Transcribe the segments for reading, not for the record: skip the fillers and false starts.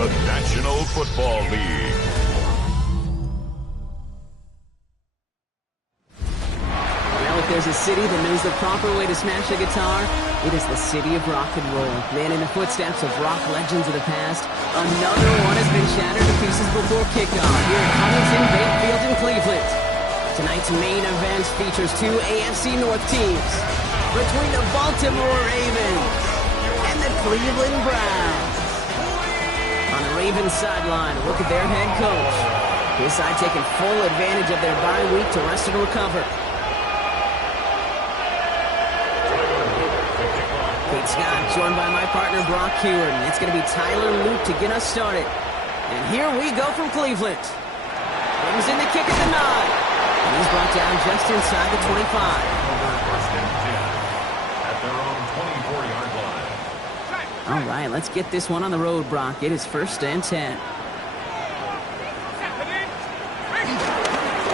the National Football League. Well, if there's a city that knows the proper way to smash a guitar, it is the city of rock and roll. Man, in the footsteps of rock legends of the past, another one has been shattered to pieces before kickoff here at Huntington Bank Field in Cleveland. Tonight's main event features two AFC North teams between the Baltimore Ravens and the Cleveland Browns. On the Ravens sideline, a look at their head coach. His side taking full advantage of their bye week to rest and recover. Pete Scott, joined by my partner Brock Hewitt. It's going to be Tyler Luke to get us started. And here we go from Cleveland. Brings in the kick at the 9. And he's brought down just inside the 25. First and 10 at their own 24-yard line. All right, let's get this one on the road, Brock. It is first and 10.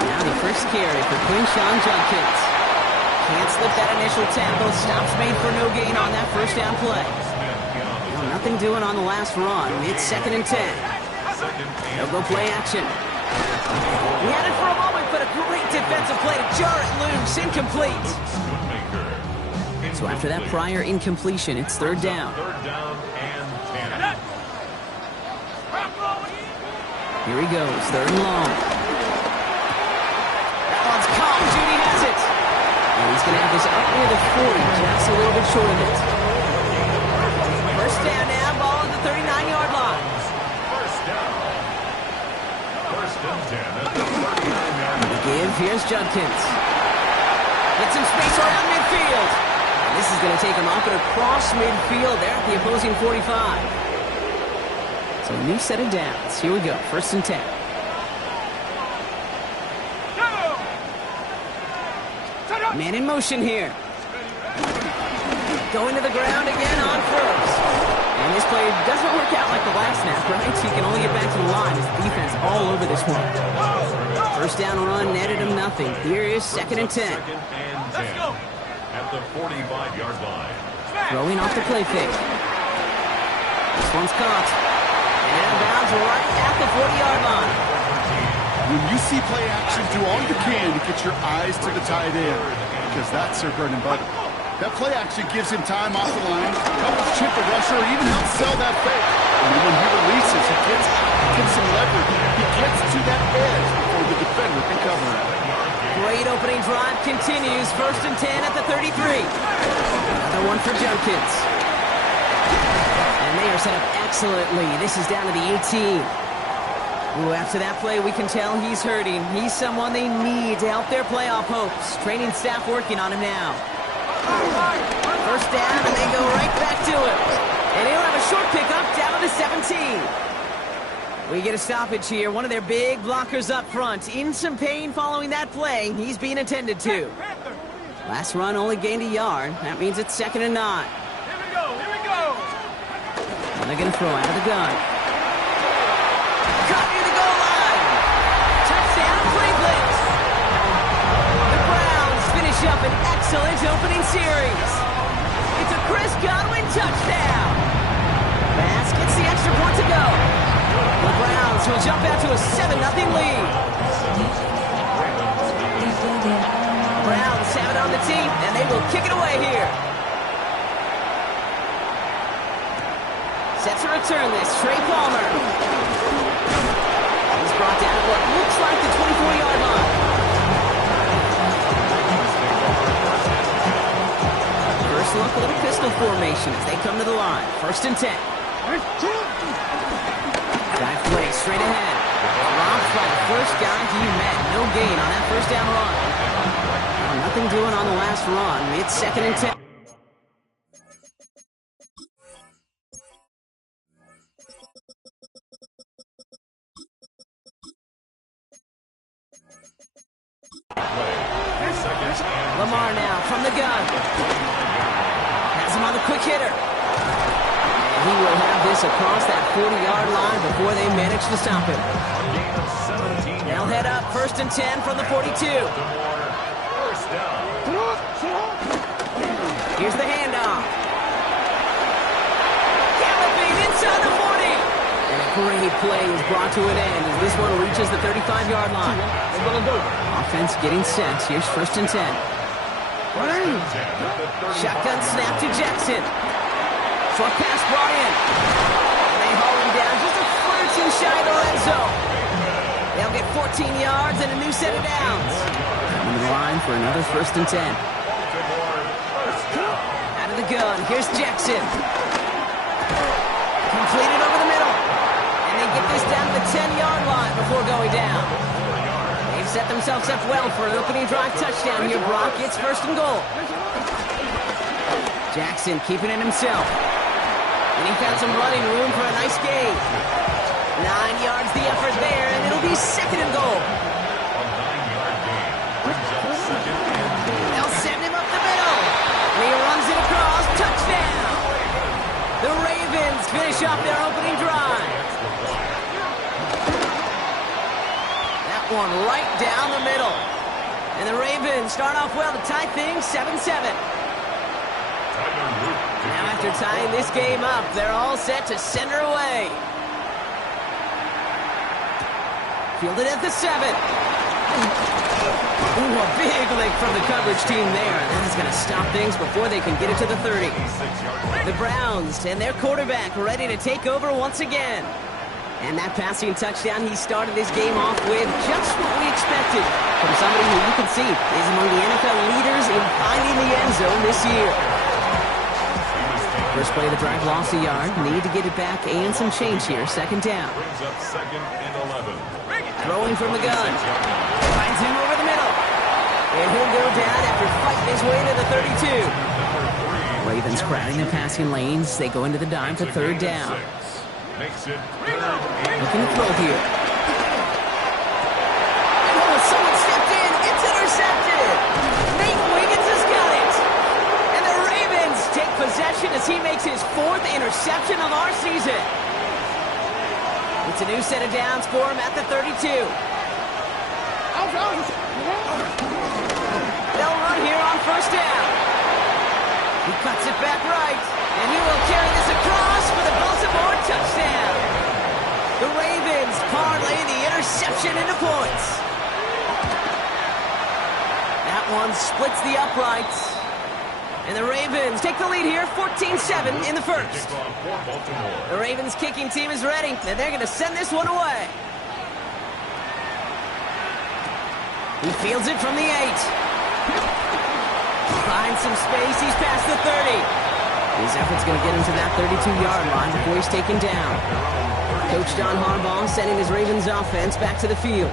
Now the first carry for Quinshawn Judkins. Can't slip that initial tackle. Stops made for no gain on that first down play. Well, nothing doing on the last run. It's second and 10. They'll go play action. He had it for a moment, but a great defensive play to jar it loose. Incomplete. So after that prior incompletion, it's third down. Third down and 10. Here he goes, third and long. That one's caught. Judy has it. And he's going to have this up near the 40, just a little bit short of it. First down now, ball at the 39-yard line. First down. First and 10 at the 39-yard line. Give, here's Judkins. Gets some space around midfield. And this is going to take him off and across midfield there at the opposing 45. So a new set of downs. Here we go, first and 10. Man in motion here. Going to the ground again on first. And this play doesn't work out like the last snap, right? He can only get back to the line as the defense all over this one. First down run netted him nothing. Here is second and 10. Second and 10 at the 45-yard line. Throwing off the play fake. This one's caught. And out of bounds right at the 40-yard line. When you see play action, do all you can to get your eyes to the tight end, because that's their bread and butter. That play action gives him time off the line, helps chip the rusher, or even helps sell that fake. And then when he releases, he gets some leverage. He gets to that edge before the defender can cover it. Great opening drive continues. First and 10 at the 33. Another one for Judkins. And they are set up excellently. This is down to the 18. Ooh, after that play, we can tell he's hurting. He's someone they need to help their playoff hopes. Training staff working on him now. First down, and they go right back to him. And he'll have a short pickup down to the 17. We get a stoppage here. One of their big blockers up front. In some pain following that play. He's being attended to. Last run only gained a yard. That means it's second and 9. Here we go. And they're going to throw out of the gun. Caught near the goal line. Touchdown, Cleveland. The Browns finish up an excellent opening series. It's a Chris Godwin touchdown. Pass gets the extra point to go. The Browns will jump out to a 7-0 lead. Browns have it on the team, and they will kick it away here. Set to return this, Trey Palmer. He's brought down at what looks like the 24-yard line. First look, a little pistol formation as they come to the line. First and 10. Dive play straight ahead. Robbed by the first guy he met. No gain on that first down run. Well, nothing doing on the last run. It's second and 10. Lamar now from the gun. Has him on the quick hitter. And he will have this across that 40-yard line before they manage to stop him. They'll head up first and 10 from the 42. Here's the handoff. Galloping inside the 40. And a Great play is brought to an end as this one reaches the 35-yard line. Offense getting set. Here's 1st and 10. Shotgun snap to Jackson. Short pass brought in. And they haul him down just a foot or two shy of the red zone. They'll get 14 yards and a new set of downs. On the line for another 1st and 10. Out of the gun, here's Jackson. Completed over the middle. And they get this down to the 10-yard line before going down. They've set themselves up well for an opening drive touchdown here, Brock. It's 1st and goal. Jackson keeping it himself. And he found some running room for a nice gain. 9 yards the effort there, and it'll be 2nd and goal. They'll send him up the middle. And he runs it across. Touchdown! The Ravens finish off their opening drive. That one right down the middle. And the Ravens start off well to tie things 7-7. Now after tying this game up, they're all set to send her away. Fielded at the 7. Ooh, a big lick from the coverage team there. That is going to stop things before they can get it to the 30. The Browns and their quarterback ready to take over once again. And that passing touchdown he started this game off with just what we expected from somebody who you can see is among the NFL leaders in finding the end zone this year. First play of the drive lost a yard. Need to get it back and some change here. 2nd down. Brings up 2nd and 11. Throwing from the gun. Finds him over the middle. And he'll go down after fighting his way to the 32. Ravens crowding the passing lanes. They go into the dime for 3rd down. Makes it 3rd and Looking to throw here. Oh, someone stepped in. It's intercepted. Nate Wiggins has got it. And the Ravens take possession as he makes his 4th interception of our season. It's a new set of downs for him at the 32. They'll run here on 1st down. He cuts it back right, and he will carry this across for the Baltimore touchdown. The Ravens parlay the interception into points. That one splits the uprights. And the Ravens take the lead here, 14-7 in the 1st. The Ravens kicking team is ready, and they're going to send this one away. He fields it from the 8. Finds some space, he's past the 30. His effort's going to get him to that 32-yard line before he's taken down. Coach John Harbaugh sending his Ravens offense back to the field.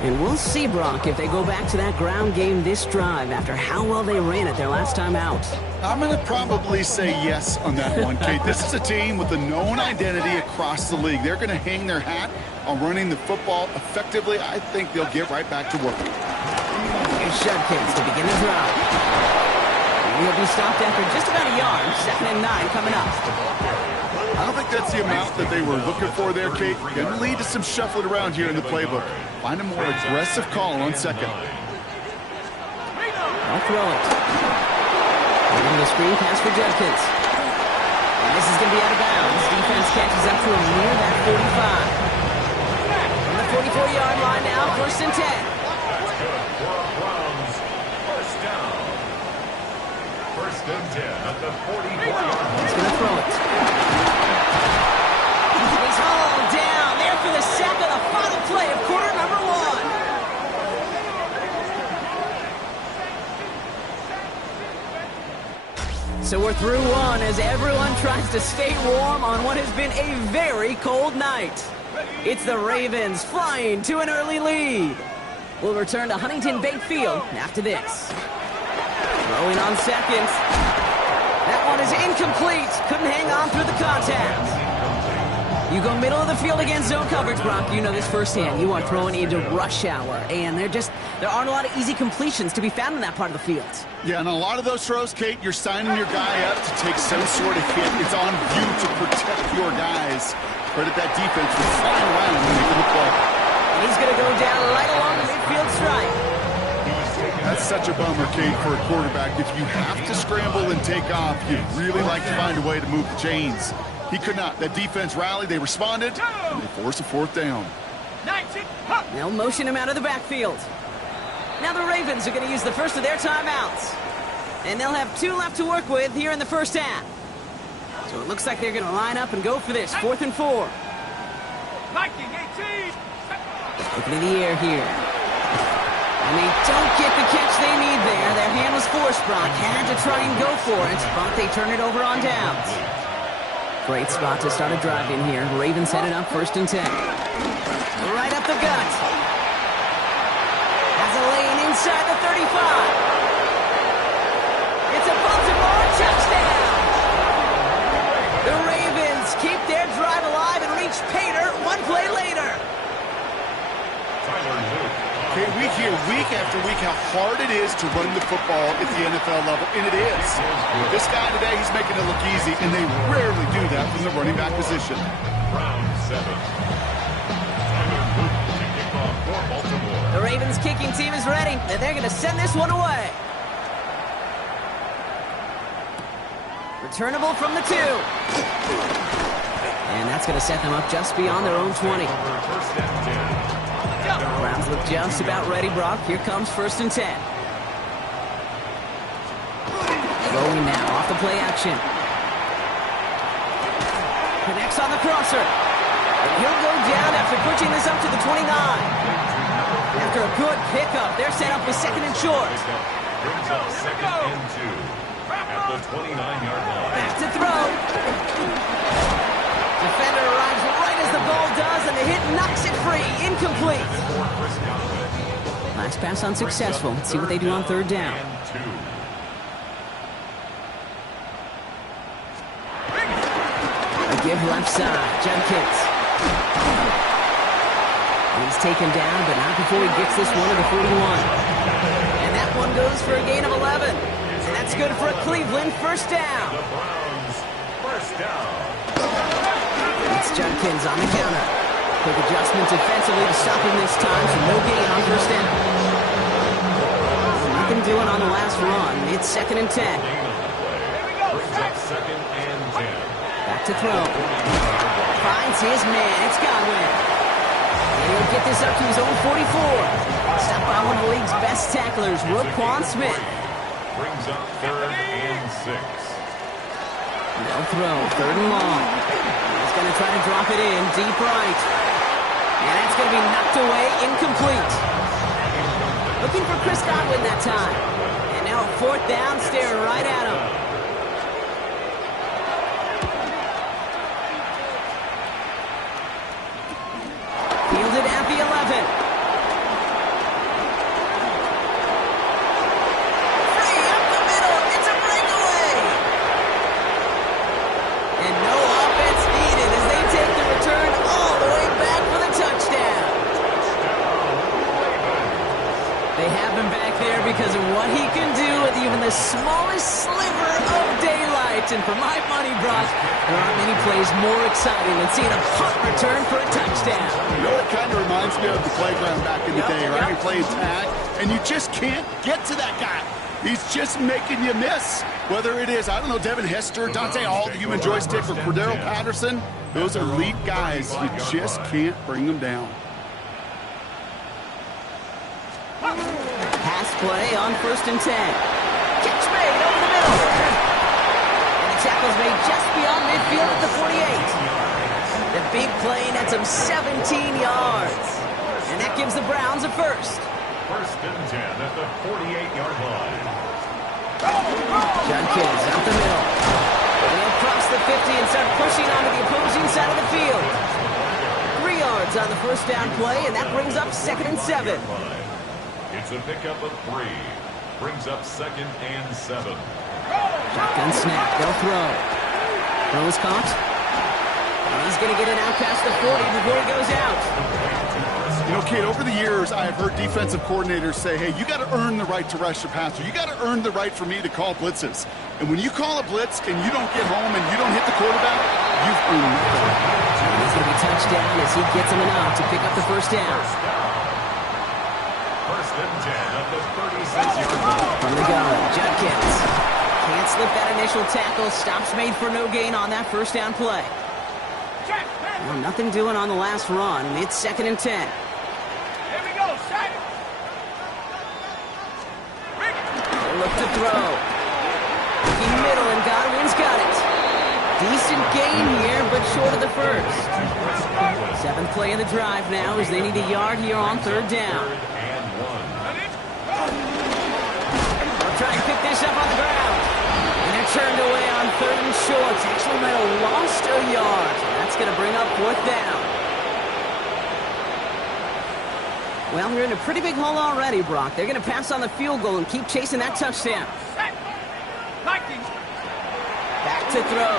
And we'll see, Brock, if they go back to that ground game this drive after how well they ran it their last time out. I'm going to probably say yes on that one, Kate. This is a team with a known identity across the league. They're going to hang their hat on running the football effectively. I think they'll get right back to work. Here's Judkins to begin the drive. He'll be stopped after just about a yard. 2nd and 9 coming up. I don't think that's the amount that they were looking for there, Kate. Going to lead to some shuffling around here in the playbook. Find a more aggressive call on 2nd. I'll throw it. And the screen pass for Judkins. And this is going to be out of bounds. Defense catches up to him near that 45. From the 44-yard line now, 1st and 10. that's good for a Browns 1st down. 1st and 10 at the 44-yard line. He's going to throw it. He's hauled down there for the sack of the final play of quarter number 1. So we're through one as everyone tries to stay warm on what has been a very cold night. It's the Ravens flying to an early lead. We'll return to Huntington Bank Field after this. Throwing on 2nd. That one is incomplete. Couldn't hang on through the contact. You go middle of the field against zone coverage, Brock. You know this firsthand. You are throwing into rush hour, and there aren't a lot of easy completions to be found in that part of the field. Yeah, and a lot of those throws, Kate, you're signing your guy up to take some sort of hit. It's on you to protect your guys. Credit that defense for flying around and making the play. And he's going to go down right along the midfield stripe. That's such a bummer, Kate, for a quarterback. If you have to scramble and take off, you'd really like to find a way to move the chains. He could not. That defense rallied. They responded. And they forced a fourth down. 19. They'll motion him out of the backfield. Now the Ravens are going to use the first of their timeouts. And they'll have 2 left to work with here in the first half. So it looks like they're going to line up and go for this. 4th and 4. 19, 18. Looking in the air here. And they don't get the catch they need there. Their hand was forced, Brock. Had to try and go for it, but they turn it over on downs. Great spot to start a drive in here. Ravens headed up 1st and 10. Right up the gut. Has a lane inside the 35. It's a Baltimore touchdown. The Ravens keep their drive alive and reach Pater 1 play later. Okay, we hear week after week how hard it is to run the football at the NFL level, and it is. This guy today, he's making it look easy, and they rarely do that from the running back position. Round 7. To kick off for Baltimore. The Ravens kicking team is ready, and they're going to send this one away. Returnable from the 2. And that's going to set them up just beyond their own 20. First and 10. Browns look just about ready, Brock. Here comes 1st and 10. Throwing now off the play action. Connects on the crosser. And he'll go down after pushing this up to the 29. After a good pickup, they're set up with 2nd and short. Brings up 2nd and 2 at the 29-yard line. Back to throw. Defender arrives right as the ball does, and the hit knocks it free. Incomplete. Last pass unsuccessful. Let's see what they do on 3rd down. A give left side. Judkins. He's taken down, but not before he gets this one to the 41. And that one goes for a gain of 11. And that's good for a Cleveland 1st down. The Browns, 1st down. It's Judkins on the counter. Quick adjustment defensively to stop him this time, so no gain on 1st down. Nothing doing on the last run. It's 2nd and 10. Brings up 2nd and 10. Back to throw. Finds his man. It's Godwin. And he'll get this up to his own 44. Stopped by one of the league's best tacklers, Roquan Smith. Brings up 3rd and 6. No throw. 3rd and long. He's going to try to drop it in deep right. And that's going to be knocked away, incomplete. Looking for Chris Godwin that time. And now a 4th down, staring right at him. Fielded at the 11. Free up the middle. It's a breakaway. And no offense needed as they take the return all the way back for the touchdown. They have him back there because of what he can do with even the smallest sliver of daylight. And for my money, Brock, there aren't many plays more exciting than seeing a punt return for a touchdown. You know, it kind of reminds me of the playground back in the day, right? You're playing tag, and you just can't get to that guy. He's just making you miss. Whether it is, I don't know, Devin Hester, Dante Hall, the human joystick, or Cordero Patterson, those elite guys, you just can't bring them down. Pass play on 1st and 10. Catch made over the middle. And the tackle's made just beyond midfield at the 48. The big play nets him 17 yards. And that gives the Browns a 1st. 1st and 10 at the 48-yard line. Judkins out the middle. They'll cross the 50 and start pushing onto the opposing side of the field. 3 yards on the 1st down play, and that brings up 2nd and 7. It's a pickup of 3. Brings up 2nd and 7. Shotgun snap. They'll throw. Throw is caught. And he's going to get it out past the 40 before he goes out. You know, Kate, over the years, I have heard defensive coordinators say, hey, you got to earn the right to rush the passer. You got to earn the right for me to call blitzes. And when you call a blitz and you don't get home and you don't hit the quarterback, you've earned it. He's going to be touchdown as he gets him enough to pick up the 1st down. 1st and 10 at the 36-yard line. From the gun, Judkins. Can't slip that initial tackle. Stops made for no gain on that 1st down play. Well, nothing doing on the last run. It's 2nd and 10. Here we go, set. They look to throw. Looking middle, and Godwin's got it. Decent gain here, but short of the first. 7th play of the drive now as they need a yard here on 3rd down. They'll try and pick this up on the ground. And they're turned away on 3rd and short. Actually might have lost a yard. That's going to bring up 4th down. Well, we're in a pretty big hole already, Brock. They're going to pass on the field goal and keep chasing that touchdown. Vikings. Back to throw.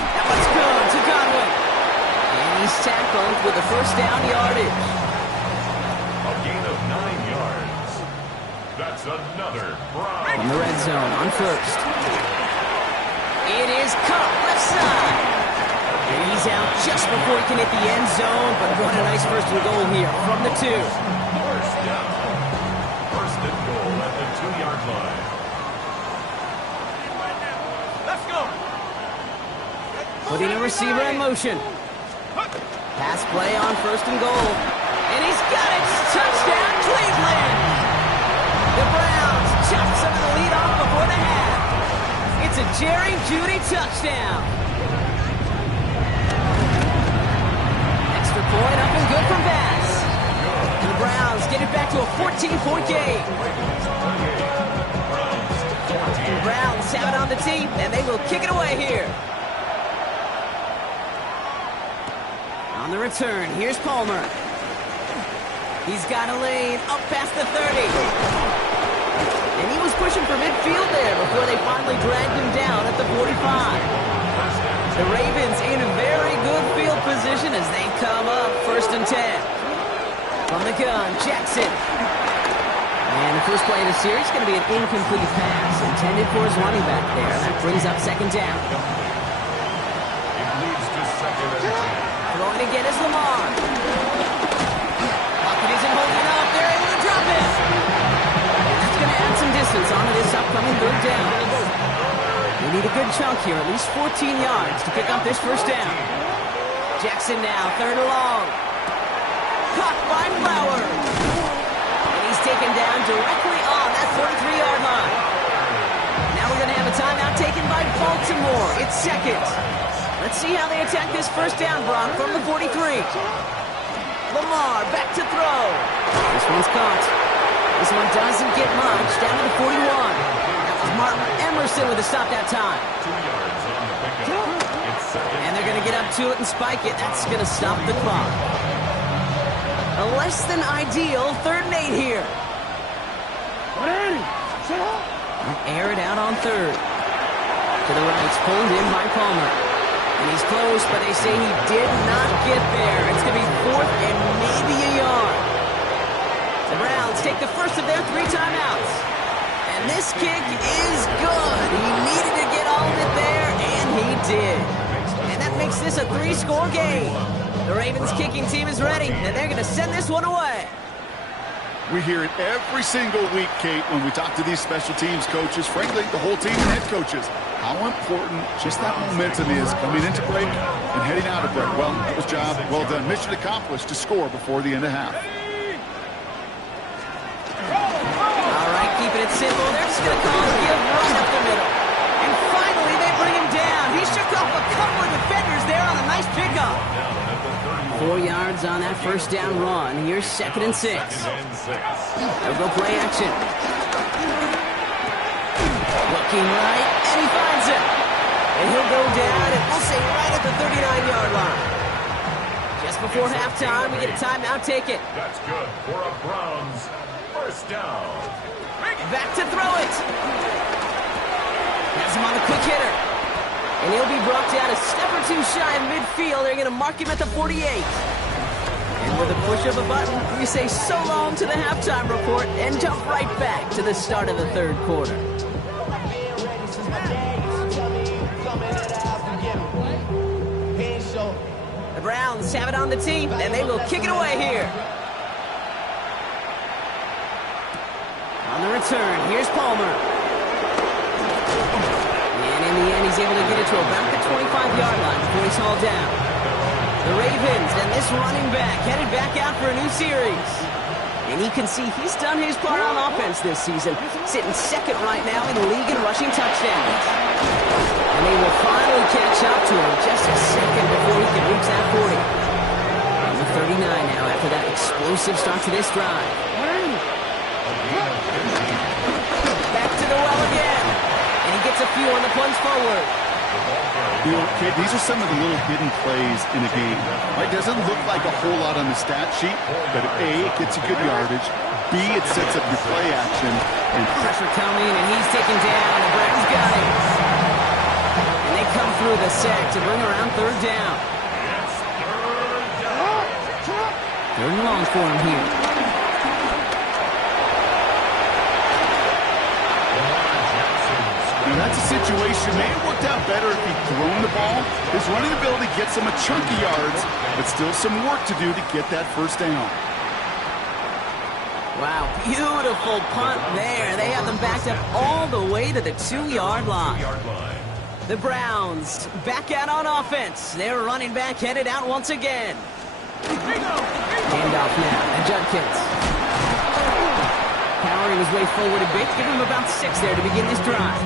That one's good to Godwin. And he's tackled with the 1st down yardage. A gain of 9 yards. That's another Brown. From the red zone on 1st. It is caught left side. And he's out just before he can hit the end zone, but what a nice 1st and goal here from the 2. 1st down. 1st and goal at the 2-yard line. Let's go. Putting a receiver in motion. Pass play on 1st and goal. And he's got it. Touchdown, Cleveland. The Browns chop some of the lead off before the half. It's a Jerry Jeudy touchdown. Extra point up and good from Bass. And the Browns get it back to a 14-point game. The Browns have it on the tee, and they will kick it away here. On the return, here's Palmer. He's got a lane up past the 30. And he was pushing for midfield there before they finally dragged him down at the 45. The Ravens in a very good field position as they come up 1st and 10. From the gun, Jackson. And the first play of the series is going to be an incomplete pass intended for his running back there. That brings up 2nd down. It leads to 2nd and 10. Throwing again is Lamar. Pocket isn't holding up. They're able to drop it. And that's going to add some distance onto this upcoming 3rd down. They need a good chunk here, at least 14 yards to pick up this 1st down. Jackson now, 3rd and long. Caught by Flower. And he's taken down directly on that 43-yard line. Now we're going to have a timeout taken by Baltimore. It's 2nd. Let's see how they attack this 1st down, Brock, from the 43. Lamar back to throw. This one's caught. This one doesn't get much. Down to the 41. That was Martin Emerson with a stop that time. 2 yards on the pickup. It's 2nd. And they're going to get up to it and spike it. That's going to stop the clock. A less than ideal 3rd and 8 here. Air it out on 3rd. To the right, it's pulled in by Palmer. And he's close, but they say he did not get there. It's going to be 4th and maybe a yard. The Browns take the first of their 3 timeouts. And this kick is good. He needed to get all of it there, and he did. And that makes this a 3-score game. The Ravens kicking team is ready, and they're going to send this one away. We hear it every single week, Kate, when we talk to these special teams coaches, frankly, the whole team and head coaches, how important just that momentum is coming into break and heading out of break. Well, that was job well done. Mission accomplished to score before the end of half. All right, keeping it simple. They're just going to call a give right up the middle. And finally, they bring him down. He shook off a couple of defenders there on a nice pickup. 4 yards on that 1st down run. Here's 2nd and 6. They'll go play action. Looking right, and he finds it. And he'll go down, and we'll say right at the 39-yard line. Just before halftime, we get a timeout. Take it. That's good for a Browns 1st down. Back to throw it. Has him on the quick hitter. And he'll be brought down a step or 2 shy of midfield. They're going to mark him at the 48. And with a push of a button, we say so long to the halftime report and jump right back to the start of the 3rd quarter. The Browns have it on the tee, and they will kick it away here. On the return, here's Palmer. And in the end, he's able to get it to about the 25-yard line before he's hauled down. The Ravens and this running back headed back out for a new series. And you can see he's done his part on offense this season, sitting second right now in the league in rushing touchdowns. And they will finally catch up to him just a second before he can reach that 40. Number 39 now after that explosive start to this drive. Back to the well again. And he gets a few on the plunge forward. You know, Kate, these are some of the little hidden plays in a game. It doesn't look like a whole lot on the stat sheet, but A, it gets you good yardage. B, it sets up your play action. And pressure coming, and he's taken down, and the Browns got him. And they come through the sack to bring around third down. Third and long for him here. Now that's a situation may have worked out better if he'd thrown the ball. His running ability gets him a chunky yards, but still some work to do to get that first down. Wow, beautiful punt there. They have them backed up all the way to the 2-yard line. The Browns back out on offense. Their running back headed out once again. Handoff now, and Judkins. Powering his way forward a bit, give him about 6 there to begin this drive.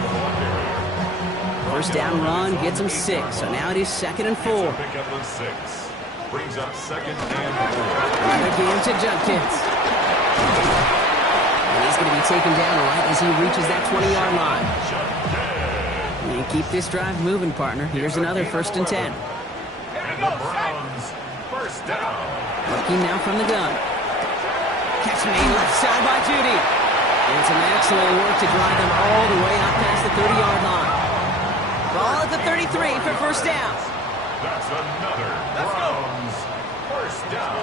First down run gets him 6, so now it is 2nd and 4. Brings up 2nd and 4. Another game to Judkins. And he's going to be taken down right as he reaches that 20-yard line. And you keep this drive moving, partner. Here's another 1st and 10. And the Browns, first down. Looking now from the gun. Catch made left side by Judy. And some excellent work to drive them all the way out past the 30-yard line. Ball at the 33 for first down. That's another Browns first down.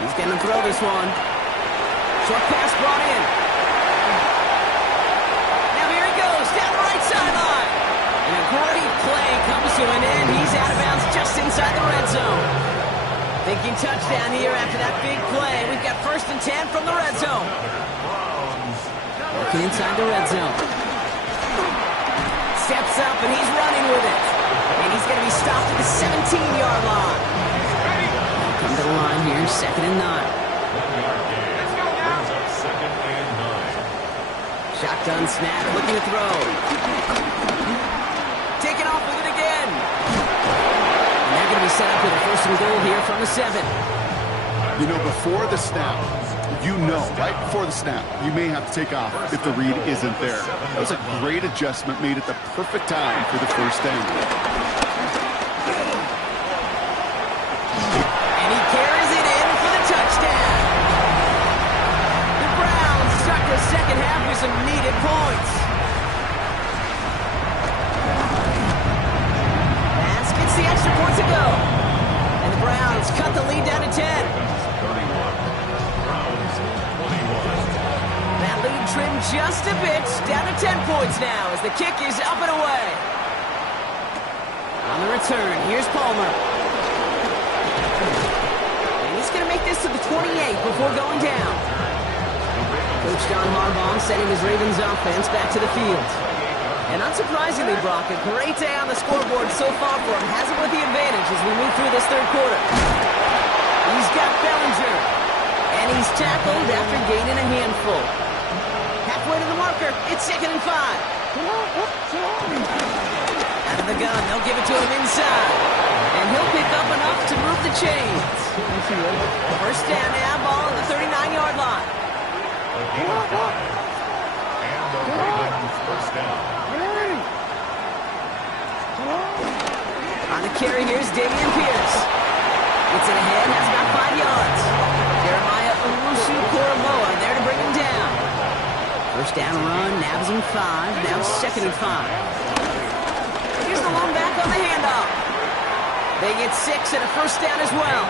He's going to throw this one. Short pass brought in. Now here he goes, down the right sideline. And a great play comes to an end. He's out of bounds just inside the red zone. Thinking touchdown here after that big play. We've got 1st and 10 from the red zone. Looking inside the red zone. Steps up and he's running with it. And he's going to be stopped at the 17-yard line. Come to the line here, 2nd and 9. Shotgun snap, looking to throw. Taking off with it again. And they're going to be set up with a 1st and goal here from the 7. You know, before the snap, you know, right before the snap, you may have to take off if the read isn't there. That was a great adjustment made at the perfect time for the first down. And he carries it in for the touchdown. The Browns start the second half with some needed points. Pass gets the extra point to go. And the Browns cut the lead down to 10. That lead trimmed just a bit, down to 10 points now as the kick is up and away. On the return, here's Palmer. And he's going to make this to the 28 before going down. Coach John Harbaugh sending his Ravens offense back to the field. And unsurprisingly, Brock, a great day on the scoreboard so far for him. Has it with the advantage as we move through this third quarter. He's got Bellinger. And he's tackled after gaining a handful. Halfway to the marker, it's 2nd and 5. Out of the gun, they'll give it to him inside. And he'll pick up enough to move the chains. First down now, ball at the 39-yard line. And the Ravens first down. On the carry, here's Dameon Pierce. Gets it ahead, has about 5 yards. Jeremiah Owusu-Koramoah there to bring him down. First down run, nabs him 5, now 2nd and 5. Here's the lone back on the handoff. They get 6 and a first down as well.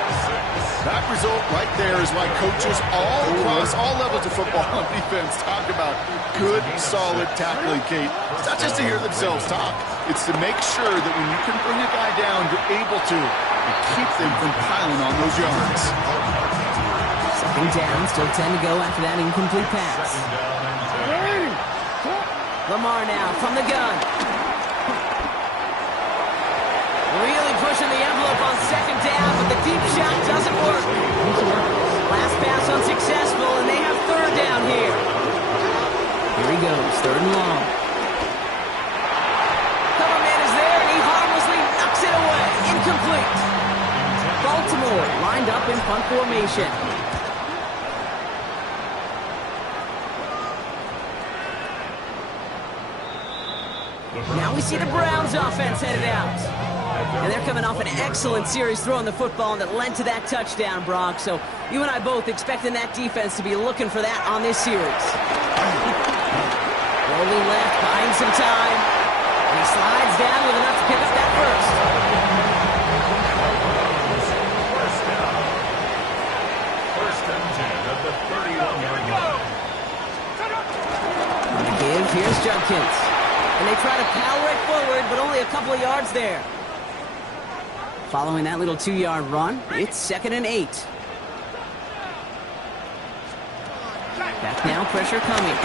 That result right there is why coaches all across all levels of football on defense talk about good, solid tackling, Kate. It's not just to hear themselves talk. It's to make sure that when you can bring a guy down, you're able to and keep them from piling on those yards. 2nd down, still 10 to go after that incomplete pass. Lamar now from the gun. lined up in punt formation. Now we see the Browns offense headed out. And they're coming off an excellent series throwing the football that led to that touchdown, Brock. So you and I both expecting that defense to be looking for that on this series. Rolling left, buying some time. And he slides down with enough to pick up that first. First and 10 at the 31-yard line. On the give, here's Judkins. And they try to power it forward, but only a couple of yards there. Following that little 2-yard run, it's 2nd and 8. Back now, pressure coming.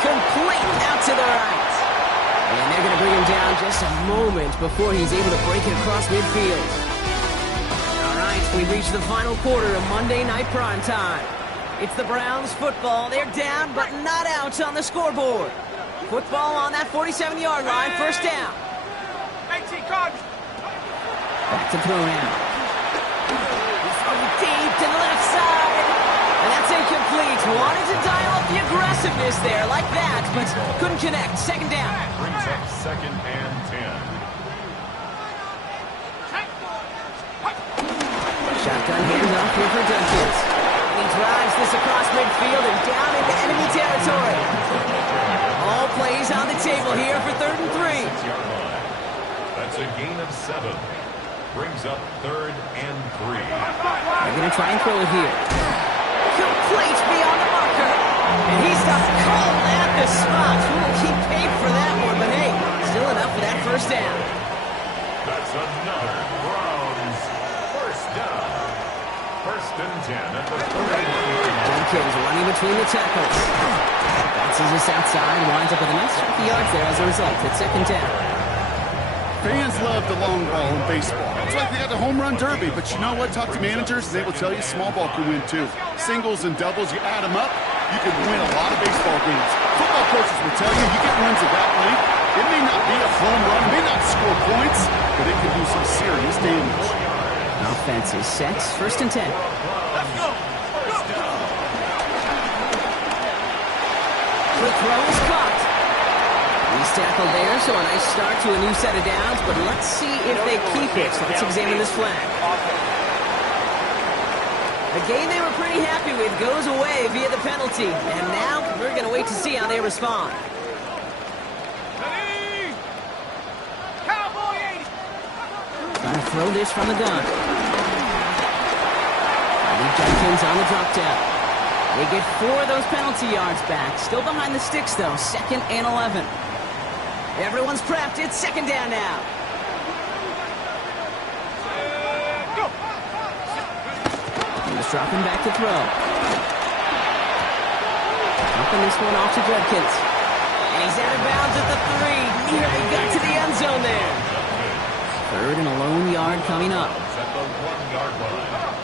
Complete out to the right. And they're going to bring him down just a moment before he's able to break it across midfield. All right, we reach the final quarter of Monday Night Prime Time. It's the Browns football. They're down, but not out on the scoreboard. Football on that 47-yard line, first down. 18 cards. Back to throw now. He's throwing deep to the left side. And that's incomplete. Wanted to dial up the aggressiveness there like that, but couldn't connect. Second down. Brings up 2nd and 10. Shotgun handoff here for Judkins. He drives this across midfield and down into enemy territory. All plays on the table here for 3rd and 3. 6-yard line. That's a gain of 7. Brings up 3rd and 3. They're going to try and throw it here. Complete beyond the marker. And he stops cold at the spot. He paid for that one, but hey, still enough for that first down. That's another Browns first down. 1st and 10 at the 31-yard line. Judkins running between the tackles. Bounces this outside, winds up with a nice chunk of yards there as a result. It's 2nd down. Fans love the long ball in baseball. It's like they got the home run derby, but you know what? Talk to managers, they will tell you small ball can win too. Singles and doubles, you add them up, you can win a lot of baseball games. Football coaches will tell you, you get wins of that length. It may not be a home run, may not score points, but it can do some serious damage. Offense is set. 1st and 10. Let's go. Quick throw is caught. He's tackled there, so a nice start to a new set of downs, but let's see if they keep it. So let's examine this flag. The game they were pretty happy with goes away via the penalty, and now we're going to wait to see how they respond. Ready? Cowboy 80. Trying to throw this from the gun. Judkins on the drop down. They get 4 of those penalty yards back. Still behind the sticks, though. 2nd and 11. Everyone's prepped. It's 2nd down now. Go. He's dropping back to throw. Dropping this one off to Judkins. And he's out of bounds at the 3. Nearly got to the end zone there. 3rd and a lone yard coming up. At the 1-yard line.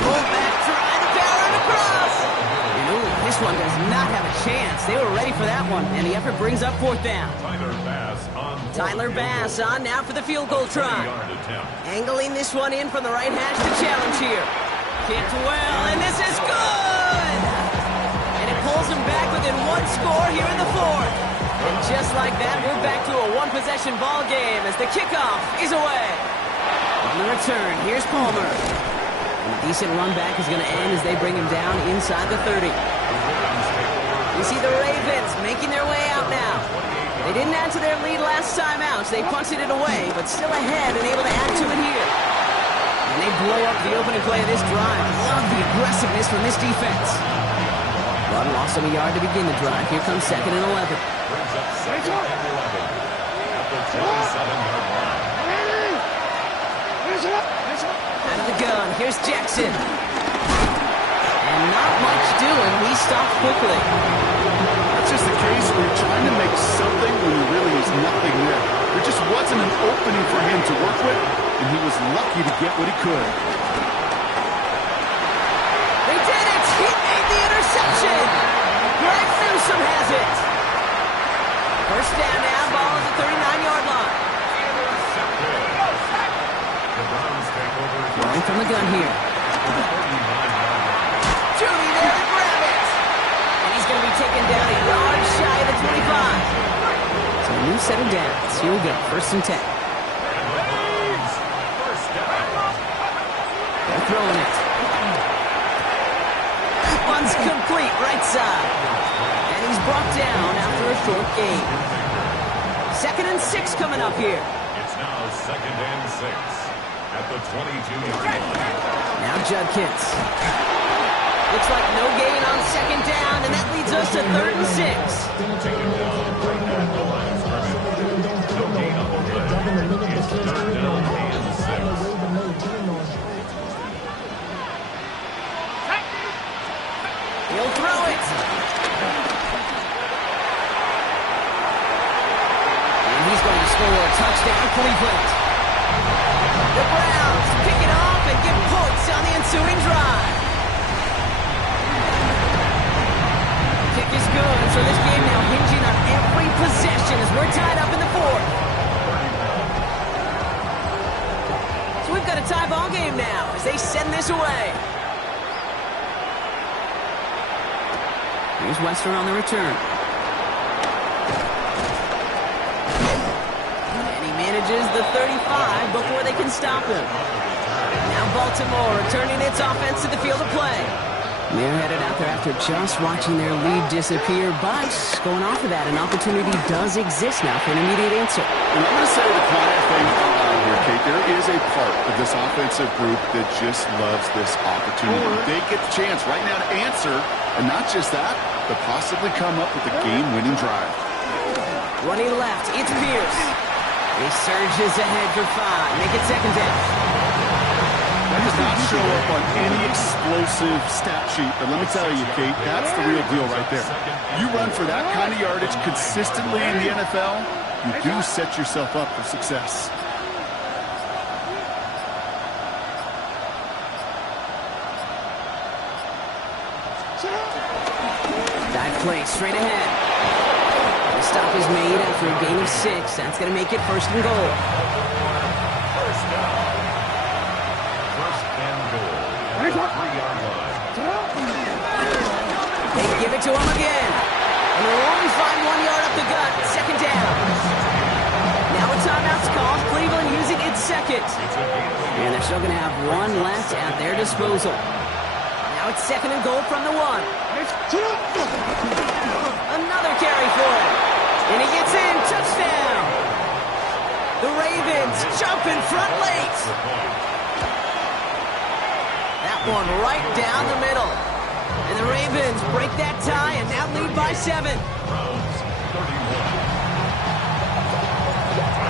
Fullback trying to barrel it across. And ooh, this one does not have a chance. They were ready for that one, and the effort brings up 4th down. Tyler Bass on now for the field goal try. Angling this one in from the right hash to challenge here. Kicked well, and this is good! And it pulls them back within 1 score here in the 4th. And just like that, we're back to a 1-possession ball game as the kickoff is away. On the return, here's Palmer. And a decent run back is going to end as they bring him down inside the 30. You see the Ravens making their way out now. They didn't add to their lead last time out. They punted it away, but still ahead and able to add to it here. And they blow up the opening play of this drive. Love the aggressiveness from this defense. Run lost him a yard to begin the drive. Here comes 2nd and 11. Brings up 2nd and 11 at the 27-yard line. Out of the gun, here's Jackson. And not much doing. He stopped quickly. That's just the case where you're trying to make something when there really is nothing there. There just wasn't an opening for him to work with, and he was lucky to get what he could. They did it! He made the interception! Greg Newsome has it! First down now, ball at the 39-yard line. Throwing from the gun here. Judy there to grab it. And he's going to be taken down a yard shy of the 25. So a new set of downs. Here we go, 1st and 10. They're throwing it. One's complete, right side. And he's brought down after a short gain. 2nd and 6 coming up here. It's now 2nd and 6 at the 22-yard line. Now Judkins. Looks like no gain on 2nd down, and that leads us to 3rd and 6. Taken down right at the line of scrimmage. No gain on the play. It's 3rd down and 6. He'll throw it. And he's going to score a touchdown, Cleveland. The Browns pick it off and get points on the ensuing drive. Kick is good, so this game now hinging on every possession as we're tied up in the 4th. So we've got a tie ball game now as they send this away. Here's Western on the return. And he manages the 35 before they can stop him. Now Baltimore returning its offense to the field of play. They're headed out there after just watching their lead disappear, but going off of that, an opportunity does exist now for an immediate answer. And I'm going to say the quiet thing out loud here, Kate. There is a part of this offensive group that just loves this opportunity. They get the chance right now to answer, and not just that, but possibly come up with a game-winning drive. Running left, it's Pierce. He surges ahead for 5. Make it 2nd down. That does not show up on any explosive stat sheet, but let me tell you, Kate, that's the real deal right there. You run for that kind of yardage consistently in the NFL, you do set yourself up for success. Dive play straight ahead. The stop is made after a gain of 6. That's going to make it 1st and goal. First down. 1st and goal at the 3-yard line. They give it to him again. And they'll only find 1 yard up the gut. 2nd down. Now a timeout's called. Cleveland using its 2nd. And they're still going to have 1 left at their disposal. Now it's 2nd and goal from the 1. Another carry for him. And he gets in. Touchdown. The Ravens jump in front late. That one right down the middle. And the Ravens break that tie and now lead by 7.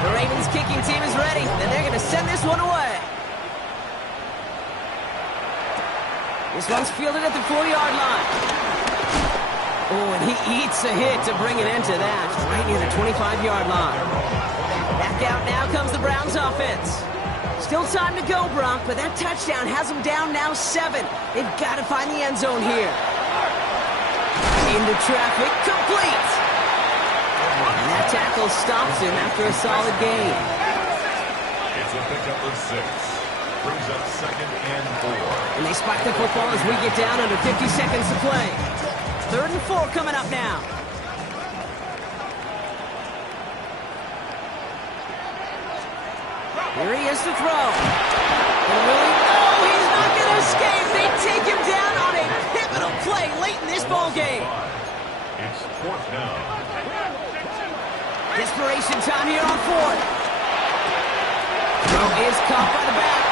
The Ravens kicking team is ready, and they're going to send this one away. This one's fielded at the 4-yard line. Oh, and he eats a hit to bring an end to that, right near the 25-yard line. Back out now comes the Browns offense. Still time to go, Brock, but that touchdown has them down now 7. They've got to find the end zone here. Into traffic, complete. And that tackle stops him after a solid gain. It's a pickup of 6. Brings up 2nd and 4. And they spike the football as we get down under 50 seconds to play. 3rd and 4 coming up now. Here he is to throw. And Willie, oh, he's not going to escape. They take him down on a pivotal play late in this ball game. It's 4th down. Desperation time here on 4th. Throw is caught by the back.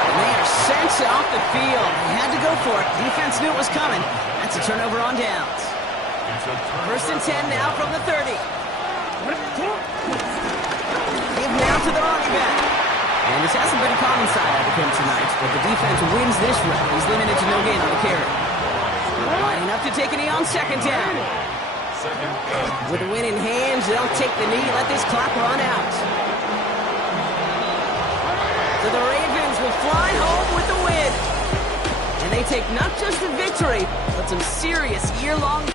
And they are sent off the field. They had to go for it. Defense knew it was coming. That's a turnover on downs. It's a 1st and 10 now from the 30. Give now to the running back. And this hasn't been a common side out of him tonight, but the defense wins this round. He's limited to no gain on the carry. Lining up to take a knee on 2nd down. With the win in hands, they'll take the knee, let this clock run out. So the Ravens will fly home with the win. And they take not just the victory, but some serious year-long...